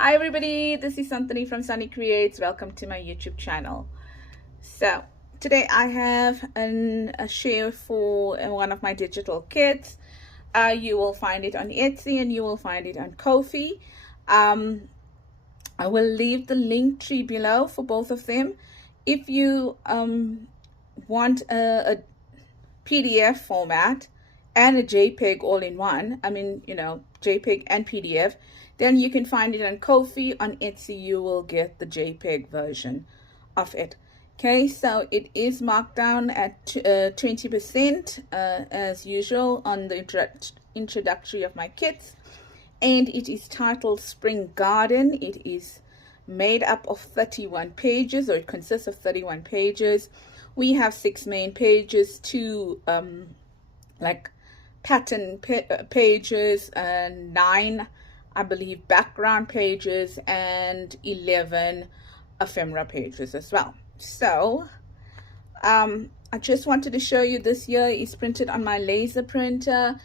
Hi everybody, this is Anthony from Sunny Creates. Welcome to my YouTube channel. So today I have a share for one of my digital kits. You will find it on Etsy and you will find it on Ko-fi. I will leave the link tree below for both of them. If you want a PDF format and a JPEG all in one, JPEG and PDF, then you can find it on Ko-fi. On Etsy you will get the JPEG version of it. Okay, so it is marked down at 20% as usual on the introductory of my kits, and it is titled Spring Garden. It is made up of 31 pages, or it consists of 31 pages. We have 6 main pages, 2 like pattern pages, and 9 I believe background pages, and 11 ephemera pages as well. So I just wanted to show you, this here is printed on my laser printer,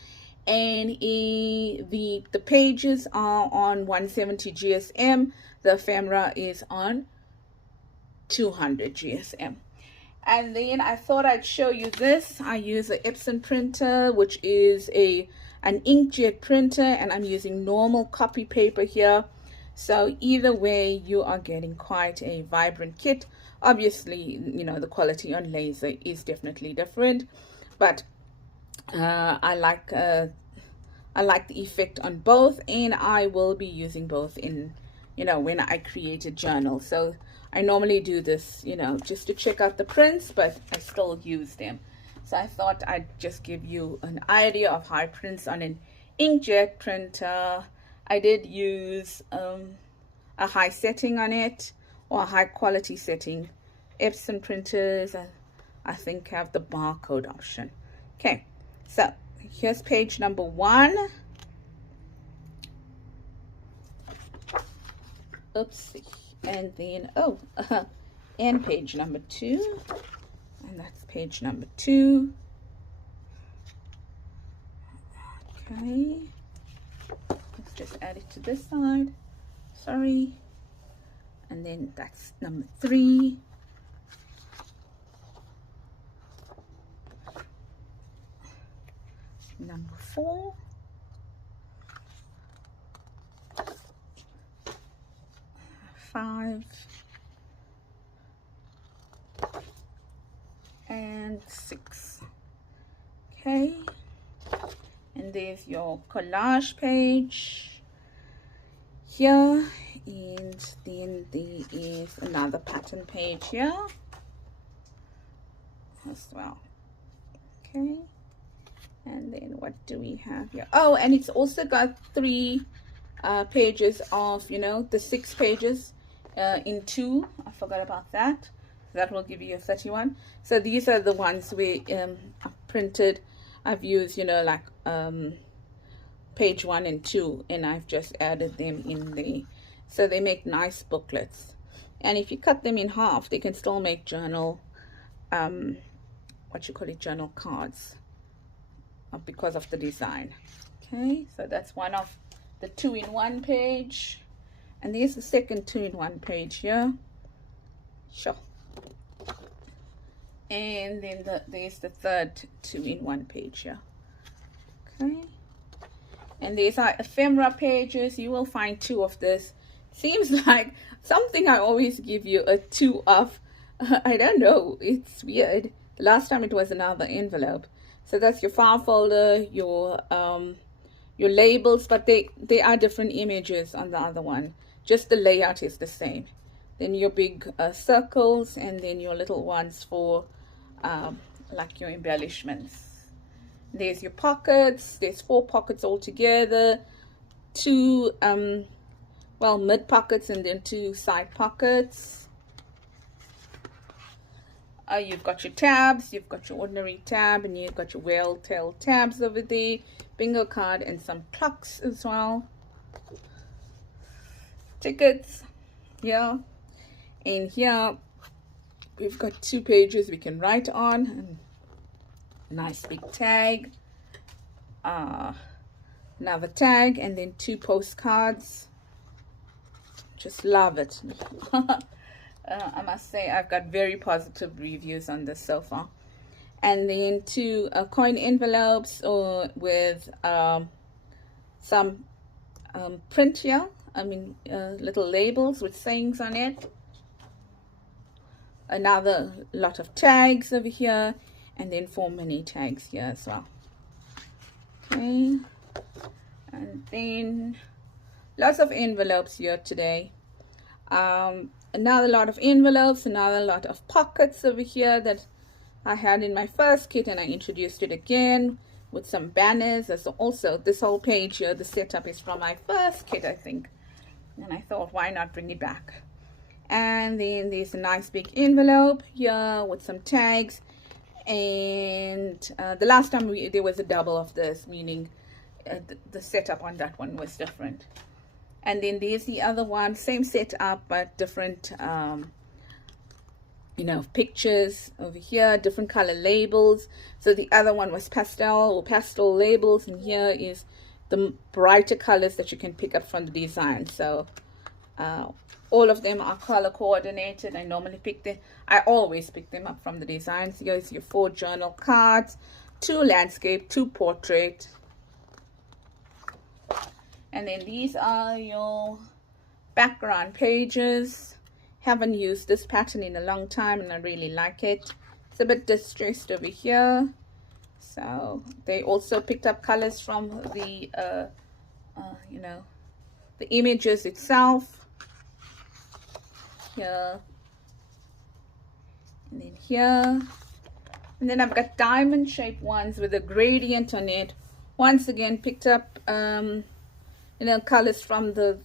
and the pages are on 170 GSM. The ephemera is on 200 GSM. And then I thought I'd show you this. I use an Epson printer, which is an inkjet printer, and I'm using normal copy paper here. So either way, you are getting quite a vibrant kit. Obviously, you know, the quality on laser is definitely different, but I like the effect on both, and I will be using both in, you know, when I create a journal. So I normally do this, you know, just to check out the prints, but I still use them. So I thought I'd just give you an idea of how it prints on an inkjet printer. I did use a high setting on it, or a high quality setting. Epson printers, I think, have the barcode option. Okay, so here's page number 1. Oopsie. And then and page number 2, and that's page number 2. Okay, let's just add it to this side, sorry. And then that's number 3. Number 4. 5 and 6. Okay, and there's your collage page here, and then there is another pattern page here as well. Okay, and then what do we have here? Oh, and it's also got 3 pages of, you know, the 6 pages in 2. I forgot about that. That will give you a 31. So these are the ones we I've printed. I've used, you know, like page 1 and 2, and I've just added them in there. So they make nice booklets, and if you cut them in half, they can still make journal journal cards because of the design. Okay, so that's one of the 2-in-1 page, and there's the second 2-in-1 page here. Sure. And then there's the third 2-in-1 page here. Okay, and these are ephemera pages. You will find 2 of this. Seems like something I always give you a 2 of. I don't know, it's weird. The last time it was another envelope. So that's your file folder, your labels, but they are different images on the other one. Just the layout is the same. Then your big circles, and then your little ones for like your embellishments. There's your pockets. There's 4 pockets altogether. 2 mid pockets, and then 2 side pockets. You've got your tabs. You've got your ordinary tab, and you've got your whale tail tabs over there, bingo card, and some clocks as well. Tickets, yeah. And here we've got 2 pages we can write on, and a nice big tag, another tag, and then 2 postcards. just love it. I must say I've got very positive reviews on this so far. And then 2 coin envelopes or with some print here. I mean little labels with sayings on it. Another lot of tags over here, and then 4 mini tags here as well. Okay, and then lots of envelopes here today. Another lot of envelopes, another lot of pockets over here that I had in my first kit, and I introduced it again with some banners. There's also this whole page here, the setup is from my first kit, I think, and I thought, why not bring it back? And then there's a nice big envelope here with some tags. And the last time there was a double of this, meaning the setup on that one was different. And then there's the other one, same setup but different you know, pictures over here, different color labels. So the other one was pastel labels, and here is the brighter colors that you can pick up from the design. So all of them are color coordinated. I always pick them up from the designs. Here's your 4 journal cards, 2 landscape, 2 portrait. And then these are your background pages. Haven't used this pattern in a long time, and I really like it. It's a bit distressed over here. So they also picked up colors from the you know, the images itself. Here and then here, and then I've got diamond shaped ones with a gradient on it. Once again picked up you know, colors from the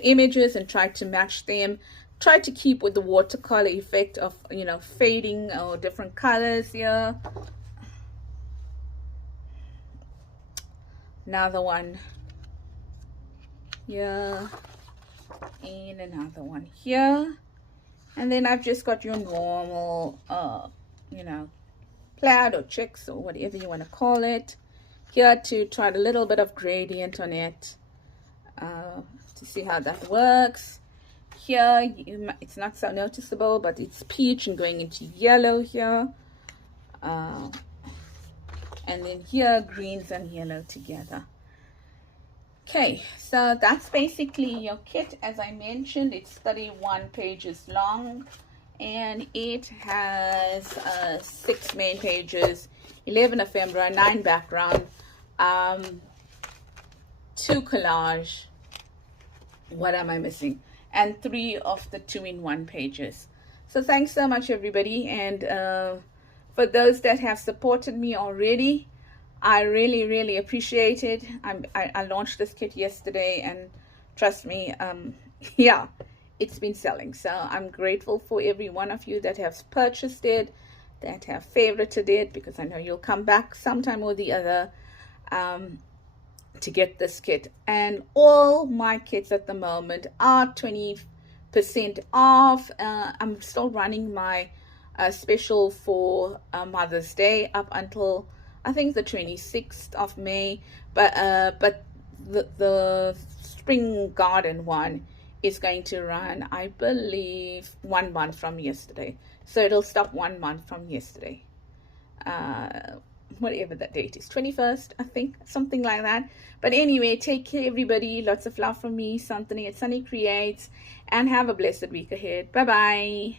images and tried to match them, tried to keep with the watercolor effect of, you know, fading or different colors here. Another one here, and another one here. And then I've just got your normal you know, plaid or checks or whatever you want to call it here, to try a little bit of gradient on it to see how that works. Here it's not so noticeable, but it's peach and going into yellow here, and then here greens and yellow together. Okay, so that's basically your kit. As I mentioned, it's 31 pages long, and it has 6 main pages, 11 ephemera, 9 background, 2 collage. What am I missing? And 3 of the 2-in-1 pages. So thanks so much, everybody, and for those that have supported me already, I really appreciate it. I launched this kit yesterday, and trust me, yeah, it's been selling. So I'm grateful for every one of you that have purchased it, that have favorited it, because I know you'll come back sometime or the other to get this kit. And all my kits at the moment are 20% off. I'm still running my special for Mother's Day up until I think the 26th of May, but the spring garden one is going to run, I believe, 1 month from yesterday. So it'll stop 1 month from yesterday, whatever that date is, 21st, I think, something like that. But anyway, take care, everybody. Lots of love from me, Santhony at Sannie Creates, and have a blessed week ahead. Bye bye.